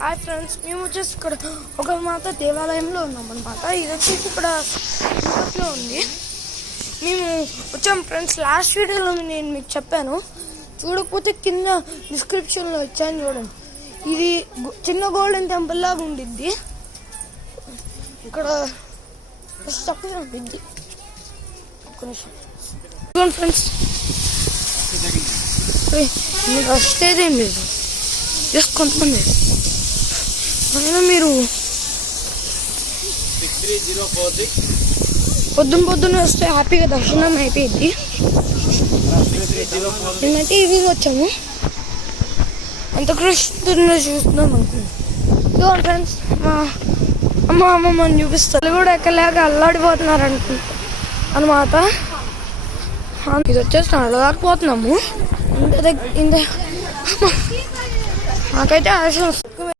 Hi friends, మేము వచ్చేసి ఇక్కడ ఒక మాత దేవాలయంలో ఉన్నామన్నమాట. ఇది వచ్చేసి ఇక్కడ తిరుపతిలో ఉంది. మేము వచ్చాము ఫ్రెండ్స్. లాస్ట్ వీడియోలో నేను మీకు చెప్పాను, చూడకపోతే కింద డిస్క్రిప్షన్లో ఇచ్చాను చూడండి. ఇది చిన్న గోల్డెన్ టెంపుల్ లాగా ఉండిద్ది. ఇక్కడ తక్కువ ఉండిద్ది. ఒక్క నిమిషం చూడండి ఫ్రెండ్స్, మీకు వస్తేదేం లేదు, జస్ట్ కొంతమంది అయినా మీరు పొద్దున్న వస్తే హ్యాపీగా దర్శనం అయిపోయింది. నిన్నటి ఈవినింగ్ వచ్చాము, ఎంత కృష్ణుడిని చూస్తున్నాం అనుకుంటున్నాం ఫ్రెండ్స్. మా అమ్మమ్మని చూపిస్తారు కూడా ఎక్కలేక అల్లాడిపోతున్నారు అనమాట. ఇది వచ్చేసి నడలేకపోతున్నాము. ఇంత నాకైతే ఆశ వస్తుంది.